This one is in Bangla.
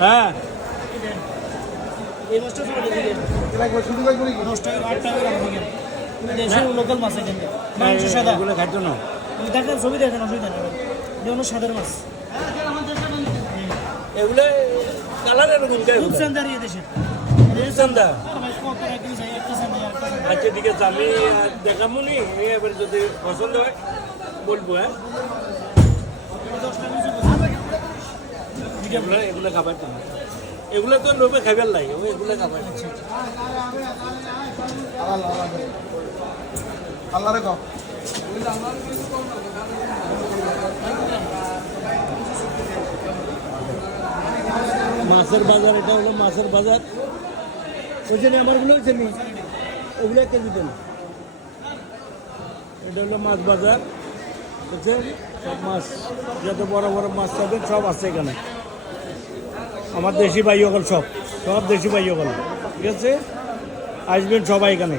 হ্যাঁ এই মাছটা লোকাল মাছ এখানে মাংস সাদা এগুলো খাদ্য না দেখেন ছবি দেখেন অসুবিধা নেই যেমন সাদের মাছ এগুলো কালার এরকম রূপচান্দার ইয়ে দেশে রূপচান্দা আচ্ছা ঠিক আছে আমি দেখাবো নি এবার যদি পছন্দ হয় বলবো হ্যাঁ এগুলো খাবার তো এগুলো তো লোকে খাবার লাগে এগুলো খাবার আল্লাহ রেখো মাছের বাজার এটা হলো মাছের বাজার ওইখানে আমারগুলো হয়েছে নি ওগুলো কেজি দেন এটা হলো মাছ বাজার বুঝছেন সব মাছ যত বড় বড় মাছ পাবেন সব আছে এখানে আমার দেশি ভাই ওগুলো সব দেশি ভাই ওগুলো ঠিক আছে আসবেন সবাই এখানে